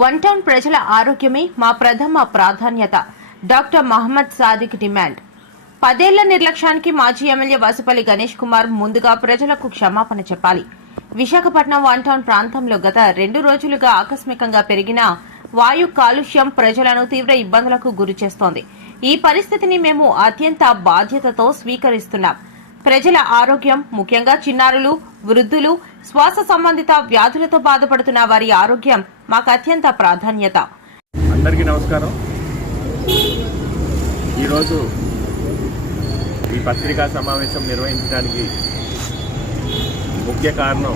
One town ప్రజల ఆరోగ్యమే మా ప్రథమ ప్రాధాన్యత. Doctor Mohammed Sadiq demand. 10 ఏళ్ల నిర్లక్ష్యానికి మాజీ ఎమ్మెల్యే వాసుపల్లి గణేష్ కుమార్ ముందుగా ప్రజలకు క్షమాపణ చెప్పాలి. విశాఖపట్నం వన్ టౌన్ ప్రాంతంలో గత 2 రోజులుగా ఆకస్మికంగా పెరిగిన వాయు కాలుష్యం ప్రజలను తీవ్ర ఇబ్బందులకు గురిచేస్తోంది. ఈ పరిస్థితిని మేము అత్యంత బాధ్యతతో స్వీకరిస్తున్నాం. ప్రజల ఆరోగ్యం, ముఖ్యంగా చిన్నారులు, వృద్ధులు, శ్వాస సంబంధిత వ్యాధులతో బాధపడుతున్న వారి ఆరోగ్యం మాకు అత్యంత ప్రాధాన్యత. అందరికీ నమస్కారం. ఈరోజు ఈ పత్రికా సమావేశం నిర్వహించడానికి ముఖ్య కారణం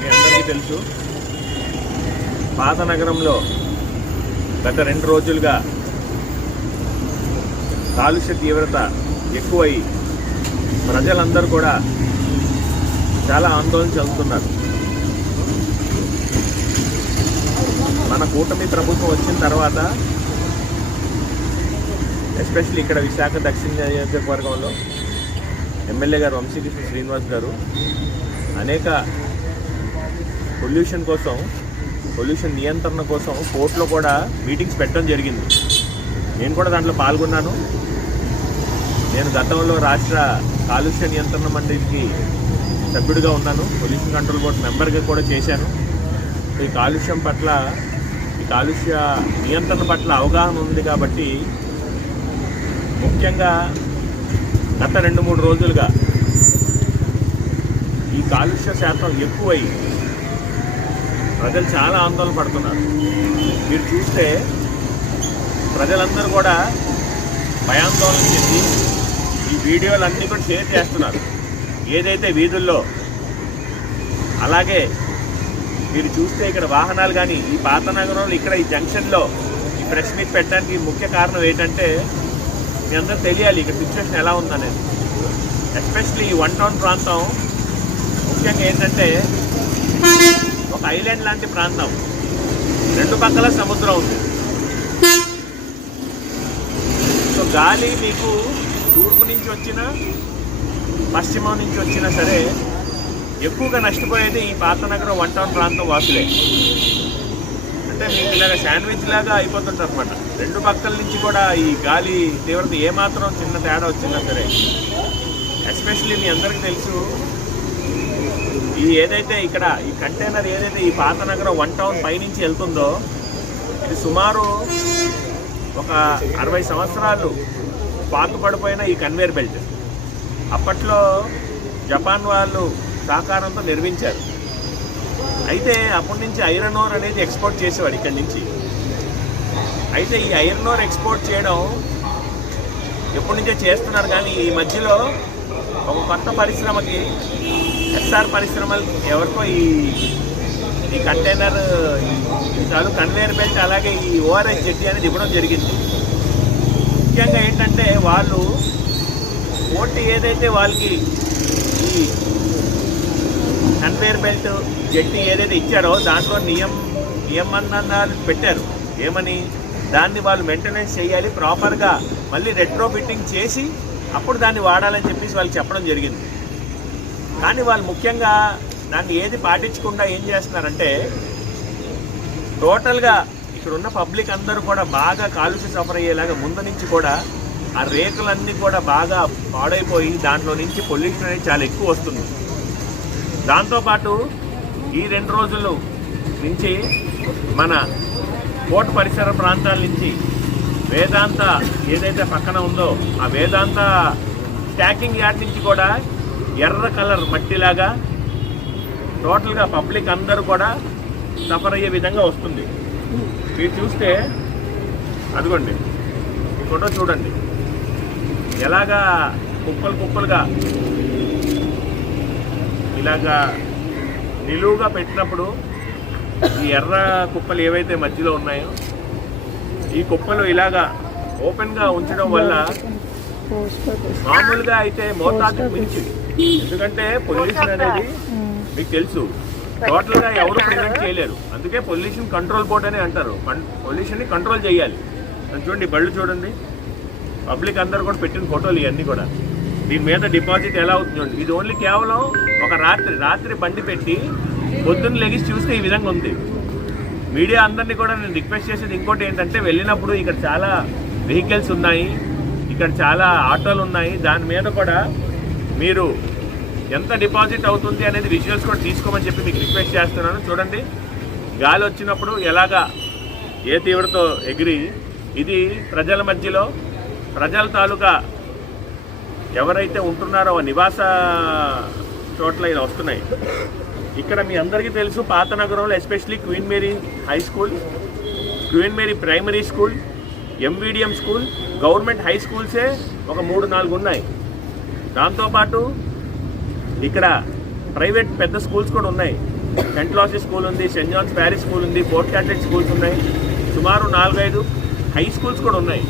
మీ అందరికీ తెలుసు. పాత నగరంలో గత 2 రోజులుగా కాలుష్య తీవ్రత ఎక్కువై ప్రజలందరూ కూడా చాలా ఆందోళన చెందుతున్నారు. మన కూటమి ప్రభుత్వం వచ్చిన తర్వాత ఎస్పెషల్లీ ఇక్కడ విశాఖ దక్షిణ నియోజకవర్గంలో ఎమ్మెల్యే గారు వంశీకృష్ణ శ్రీనివాస్ గారు అనేక పొల్యూషన్ నియంత్రణ కోసం కోర్టులో కూడా మీటింగ్స్ పెట్టడం జరిగింది. నేను కూడా దాంట్లో పాల్గొన్నాను. నేను గతంలో రాష్ట్ర కాలుష్య నియంత్రణ మండలికి సభ్యుడిగా ఉన్నాను. పొల్యూషన్ కంట్రోల్ బోర్డు మెంబర్గా కూడా చేశాను. ఈ కాలుష్య నియంత్రణ పట్ల అవగాహన ఉంది కాబట్టి ముఖ్యంగా గత 2-3 రోజులుగా ఈ కాలుష్య శాతం ఎక్కువై ప్రజలు చాలా ఆందోళన పడుతున్నారు. మీరు చూస్తే ప్రజలందరూ కూడా భయాందోళన చెంది ఈ వీడియోలన్నీ కూడా షేర్ చేస్తున్నారు. ఏదైతే వీధుల్లో, అలాగే మీరు చూస్తే ఇక్కడ వాహనాలు కానీ ఈ పాత నగరంలో ఇక్కడ ఈ జంక్షన్లో ఈ ప్రెస్ మీట్ పెట్టడానికి ముఖ్య కారణం ఏంటంటే మీ అందరూ తెలియాలి ఇక్కడ సిచ్యువేషన్ ఎలా ఉందనేది. ఎస్పెషల్లీ ఈ వన్ టౌన్ ప్రాంతం ముఖ్యంగా ఏంటంటే ఒక ఐలాండ్ లాంటి ప్రాంతం. 2 పక్కల సముద్రం ఉంది. సో గాలి మీకు తూర్పు నుంచి వచ్చినా పశ్చిమం నుంచి వచ్చినా సరే ఎక్కువగా నష్టపోయేది ఈ పాత నగరం వన్ టౌన్ ప్రాంతం వాసులే. అంటే మీకు ఇలాగ శాండ్విచ్ లాగా అయిపోతుంటారు అనమాట. 2 పక్కల నుంచి కూడా ఈ గాలి తీవ్రత ఏమాత్రం చిన్న తేడా వచ్చినా సరే, ఎస్పెషల్లీ మీ అందరికీ తెలుసు ఈ ఏదైతే ఇక్కడ ఈ కంటైనర్ ఏదైతే ఈ పాత నగరం వన్ టౌన్ పైనుంచి వెళ్తుందో ఇది సుమారు ఒక 60 సంవత్సరాలు పాతుపడిపోయిన ఈ కన్వేర్ బెల్ట్ అప్పట్లో జపాన్ వాళ్ళు సహకారంతో నిర్మించారు. అయితే అప్పటి నుంచి ఐరన్ ఓర్ అనేది ఎక్స్పోర్ట్ చేసేవారు ఇక్కడి నుంచి. అయితే ఈ ఐరన్ ఓర్ ఎక్స్పోర్ట్ చేయడం ఎప్పటి నుంచే చేస్తున్నారు. కానీ ఈ మధ్యలో ఒక కొత్త పరిశ్రమకి ఎస్ఆర్ పరిశ్రమలు ఎవరికో ఈ కంటైనర్ చాలు కన్వేయర్ బెల్ట్ అలాగే ఈ ఓఆర్ఎస్ జెట్టి అనేది ఇవ్వడం జరిగింది. ముఖ్యంగా ఏంటంటే వాళ్ళు ఓటీ ఏదైతే వాళ్ళకి ఈ కన్వేయర్ బెల్ట్ జెట్టి ఏదైతే ఇచ్చారో దాంట్లో నియమనాలు పెట్టారు. ఏమని దాన్ని వాళ్ళు మెయింటెనెన్స్ చేయాలి, ప్రాపర్గా మళ్ళీ రెట్రో ఫిట్టింగ్ చేసి అప్పుడు దాన్ని వాడాలని చెప్పేసి వాళ్ళు చెప్పడం జరిగింది. కానీ వాళ్ళు ముఖ్యంగా దాన్ని ఏది పాటించకుండా ఏం చేస్తున్నారంటే టోటల్గా ఇక్కడ ఉన్న పబ్లిక్ అందరూ కూడా బాగా కాలుష్య సఫర్ అయ్యేలాగా ముందు నుంచి కూడా ఆ రేకులన్నీ కూడా బాగా పాడైపోయి దాంట్లో నుంచి పొల్యూషన్ అనేది చాలా ఎక్కువ వస్తుంది. దాంతోపాటు ఈ 2 రోజుల నుంచి మన కోట పరిసర ప్రాంతాల నుంచి వేదాంత ఏదైతే పక్కన ఉందో ఆ వేదాంత స్టాకింగ్ యార్డ్ నుంచి కూడా ఎర్ర కలర్ మట్టిలాగా టోటల్గా పబ్లిక్ అందరూ కూడా సఫర్ అయ్యే విధంగా వస్తుంది. మీరు చూస్తే అదిగోండి ఈ ఫోటో చూడండి ఎలాగా కుప్పలుగా ఇలాగా నిలువుగా పెట్టినప్పుడు ఈ ఎర్ర కుప్పలు ఏవైతే మధ్యలో ఉన్నాయో ఈ కుప్పలు ఇలాగా ఓపెన్గా ఉంచడం వల్ల మామూలుగా అయితే మోతాదుకు మించి, ఎందుకంటే పొల్యూషన్ అనేది మీకు తెలుసు టోటల్గా ఎవరు ప్రివెంట్ చేయలేరు. అందుకే పొల్యూషన్ కంట్రోల్ బోర్డ్ అని అంటారు. పొల్యూషన్ని కంట్రోల్ చేయాలి. చూడండి బళ్ళు చూడండి, పబ్లిక్ అందరూ కూడా పెట్టిన ఫోటోలు ఇవన్నీ కూడా. దీని మీద డిపాజిట్ ఎలా అవుతుంది. ఇది ఓన్లీ కేవలం ఒక రాత్రి బండి పెట్టి పొద్దున్న లెగిసి చూస్తే ఈ విధంగా ఉంది. మీడియా అందరినీ కూడా నేను రిక్వెస్ట్ చేసేది ఇంకోటి ఏంటంటే, వెళ్ళినప్పుడు ఇక్కడ చాలా వెహికల్స్ ఉన్నాయి, ఇక్కడ చాలా ఆటోలు ఉన్నాయి, దాని మీద కూడా మీరు ఎంత డిపాజిట్ అవుతుంది అనేది విజువల్స్ కూడా తీసుకోమని చెప్పి మీకు రిక్వెస్ట్ చేస్తున్నాను. చూడండి, గాలి వచ్చినప్పుడు ఎలాగా ఏ తీవ్రతో ఎగిరి ఇది ప్రజల మధ్యలో ప్రజల తాలూకా ఎవరైతే ఉంటున్నారో ఆ నివాస చోట్ల ఇలా వస్తున్నాయి. ఇక్కడ మీ అందరికీ తెలుసు, పాత నగరంలో especially Queen Mary high school, Queen Mary primary school, MVDM school, government high స్కూల్సే ఒక 3-4 ఉన్నాయి. దాంతోపాటు ఇక్కడ ప్రైవేట్ పెద్ద స్కూల్స్ కూడా ఉన్నాయి. సెంట్ లాసీ స్కూల్ ఉంది, సెయింట్ జాన్స్ ప్యారిస్ స్కూల్ ఉంది, పోర్ట్ క్యాథలిక్ స్కూల్స్ ఉన్నాయి, సుమారు 4-5 హై స్కూల్స్ కూడా ఉన్నాయి.